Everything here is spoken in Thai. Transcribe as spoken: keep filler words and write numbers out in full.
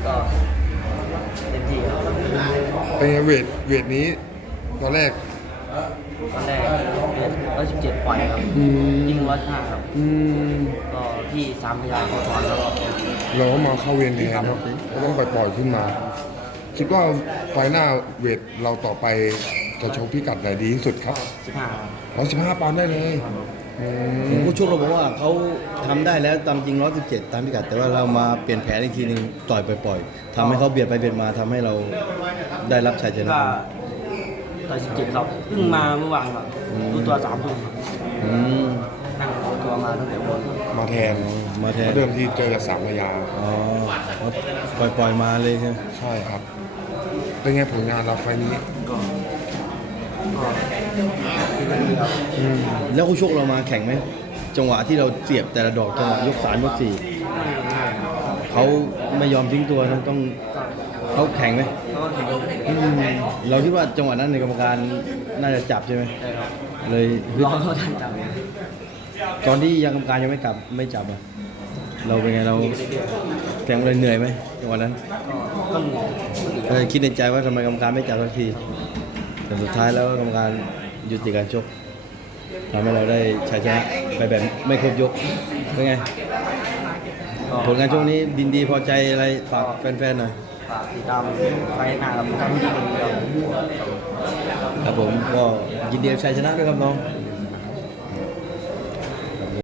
ก็เต็มที่ครับเป็นไงเวทเวทนี้ตอนแรกตอนแรกเป็นร้อยสิบเจ็ดปล่อยครับอืมยิงร้อยห้าครับอืมก็พี่สามพยาเขาถอนแล้วก็เราก็มาเข้าเวรแทนเนาะก็ต้องไปปล่อยขึ้นมา คิดว่าไฟล์หน้าเวทเราต่อไปจะชกพิกัดไหนดีที่สุดครับสิบห้าร้อยสิบห้าปอนด์ได้เลยอืผมมผู้ชกเราบอกว่าเขาทำได้แล้วตามจริงหนึ่งร้อยสิบเจ็ดตามพิกัดแต่ว่าเรามาเปลี่ยนแผนอีกทีหนึงต่อยปล่อยๆทำให้เขาเบียดไปเบียดมาทำให้เราได้รับชัยชนะก็ร้อยสิบเจ็ดครับเพิ่งมาเมื่อวานครับรู้ตัวสามทุ่มครับอืมนั่งรอตัวมาตั้งแต่บนมาแทนมาแทนเดิมที่เจอกับสามพยาอ๋อปล่อยปล่อยๆมาเลยใช่ไหมใช่ครับ เป็นไงผลงานเราไฟล์นี้ก็ก็เป็นดีครับอืมแล้วคู่ชกเรามาแข่งไหมจังหวะที่เราเสียบแต่ละดอกจังหวะยกสามยกสี่เขาไม่ยอมทิ้งตัวนะต้องเขาแข่งไหมก็แข่งอืมเราคิดว่าจังหวะนั้นในกรรมการน่าจะจับใช่ไหมได้ครับเลยรอเขาทันจับเนี่ยตอนที่ยังกรรมการยังไม่กลับไม่จับอ่ะเราเป็นไงเรามีไปเรื่อยแข่งเลยเหนื่อยไหมจังหวะนั้นๆก็ก็เหนื่อยก็เลยคิดในใจว่าทำไมกรรมการไม่จับสักทีแต่สุดท้ายแล้วกรรมการยุติการชกทำให้เราได้ชัยชนะไปแบบไม่ครบยกเป็นไงก็ผลงานช่วงนี้ดินดีพอใจอะไรฝากแฟนๆหน่อยฝากติดตามไฟหน้าครับทำให้ดีกว่านี้ครับครับผมก็ยินดีกับชัยชนะด้วยครับน้องค